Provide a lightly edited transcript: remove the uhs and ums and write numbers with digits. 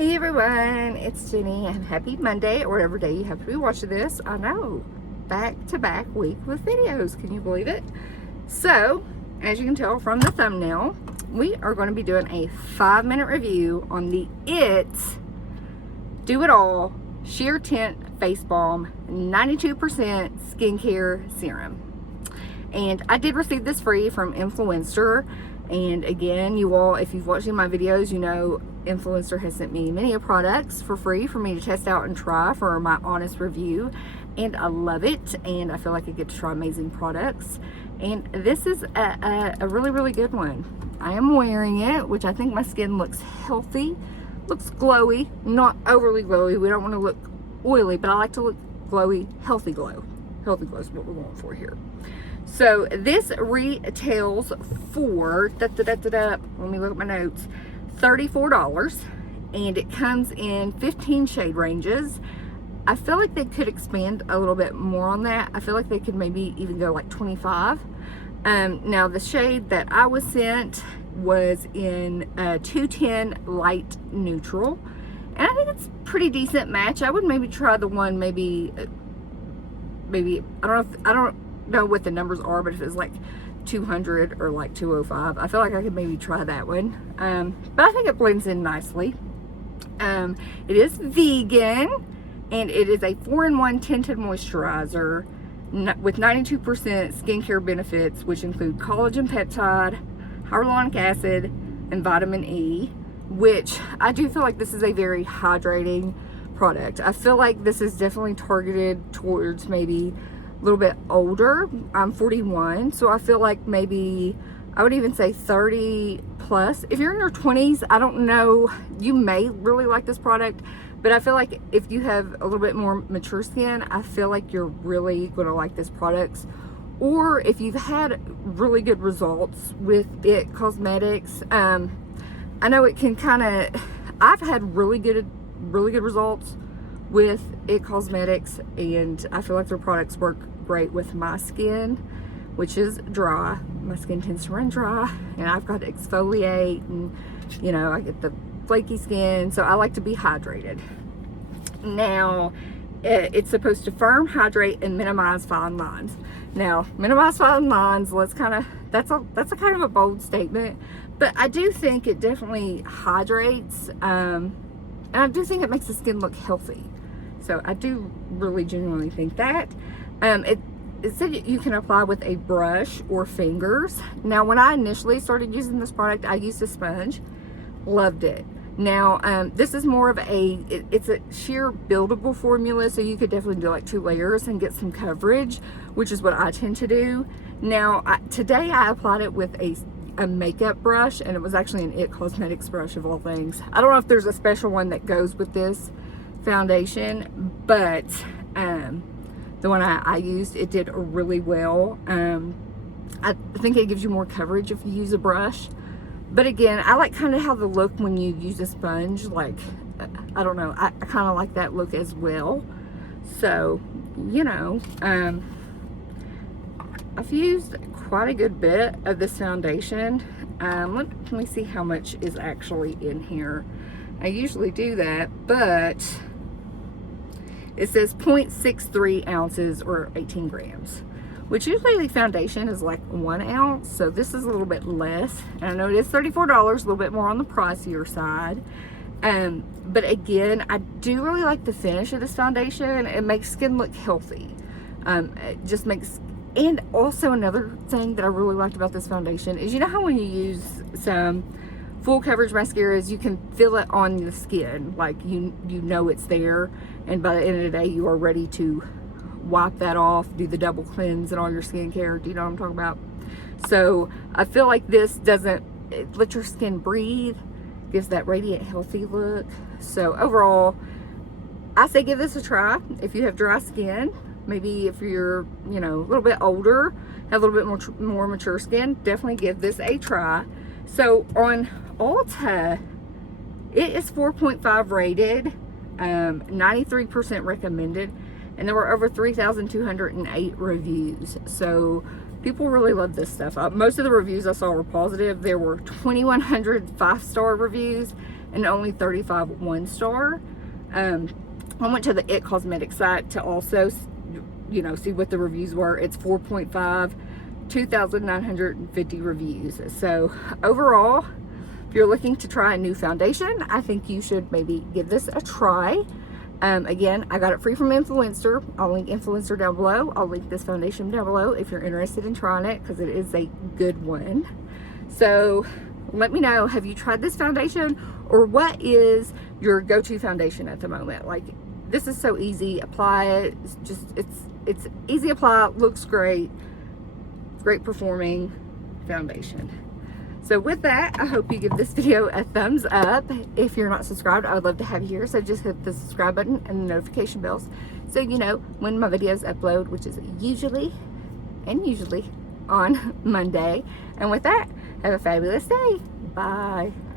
Hey everyone, it's Jenny and happy Monday or whatever day you have to be watching this. I know, back to back week with videos. Can you believe it? So, as you can tell from the thumbnail, we are going to be doing a 5-minute review on the It Do It All Sheer Tint Face Balm 92% Skincare Serum. And I did receive this free from Influencer. And again, you all, if you've watched my videos, you know Influencer has sent me many products for free for me to test out and try for my honest review. And I love it. And I feel like I get to try amazing products. And this is a really, really good one. I am wearing it, which I think my skin looks healthy, looks glowy, not overly glowy. We don't want to look oily, but I like to look glowy, healthy glow. Healthy glow is what we're going for here. So this retails for, let me look at my notes, $34, and it comes in 15 shade ranges. I feel like they could expand a little bit more on that. I feel like they could maybe even go like 25. Now the shade that I was sent was in 210 light neutral, and I think it's a pretty decent match. I would maybe try the one maybe I don't know what the numbers are, but if it's like 200 or like 205, I feel like I could maybe try that one. But I think it blends in nicely. It is vegan, and it is a 4-in-1 tinted moisturizer with 92% skincare benefits, which include collagen peptide, hyaluronic acid, and vitamin E, which I do feel like this is a very hydrating product. I feel like this is definitely targeted towards maybe a little bit older. I'm 41, so I feel like maybe I would even say 30 plus. If you're in your 20s, I don't know, you may really like this product, but I feel like if you have a little bit more mature skin, I feel like you're really going to like this product. Or if you've had really good results with It Cosmetics, I know it can kind of, I've had really good results with It Cosmetics, and I feel like their products work great with my skin, which is dry. My skin tends to run dry, and I've got to exfoliate, and you know, I get the flaky skin, so I like to be hydrated. Now, it's supposed to firm, hydrate, and minimize fine lines. Now, minimize fine lines, that's a kind of a bold statement, but I do think it definitely hydrates, and I do think it makes the skin look healthy. So I do really genuinely think that. It said you can apply with a brush or fingers. Now, when I initially started using this product, I used a sponge. Loved it. Now, this is more of it's a sheer buildable formula, so you could definitely do like 2 layers and get some coverage, which is what I tend to do. Now, today I applied it with a makeup brush, and it was actually an It Cosmetics brush of all things. I don't know if there's a special one that goes with this foundation, but the one I used, it did really well. I think it gives you more coverage if you use a brush, but again, I like kind of how the look when you use a sponge, like I don't know, I kind of like that look as well. So you know, I've used quite a good bit of this foundation. Let me see how much is actually in here. I usually do that, but it says 0.63 ounces or 18 grams, which usually the foundation is like 1 ounce. So this is a little bit less. And I know it is $34, a little bit more on the pricier side. But again, I do really like the finish of this foundation. It makes skin look healthy. It just makes, and also another thing that I really liked about this foundation is, you know how when you use some full coverage mascaras, you can feel it on the skin, like you know it's there, and by the end of the day you are ready to wipe that off, do the double cleanse and all your skincare. Do you know what I'm talking about? So I feel like this doesn't let your skin breathe, gives that radiant healthy look. So overall, I say give this a try if you have dry skin. Maybe if you're, you know, a little bit older, have a little bit more mature skin, definitely give this a try. So on Ulta, it is 4.5 rated, 93% recommended, and there were over 3,208 reviews. So People really love this stuff. Most of the reviews I saw were positive. There were 2,100 5-star reviews and only 35 1-star. I went to the It Cosmetics site to also, you know, see what the reviews were. It's 4.5, 2,950 reviews. So overall, if you're looking to try a new foundation, I think you should maybe give this a try. Again, I got it free from Influencer. I'll link Influencer down below. I'll link this foundation down below if you're interested in trying it, because it is a good one. So let me know, have you tried this foundation, or what is your go-to foundation at the moment? Like, this is so easy. Apply it. It's just, it's easy apply, looks great, great performing foundation. So with that, I hope you give this video a thumbs up. If you're not subscribed, I would love to have you here. So just hit the subscribe button and the notification bells so you know when my videos upload, which is usually on Monday. And with that, have a fabulous day. Bye.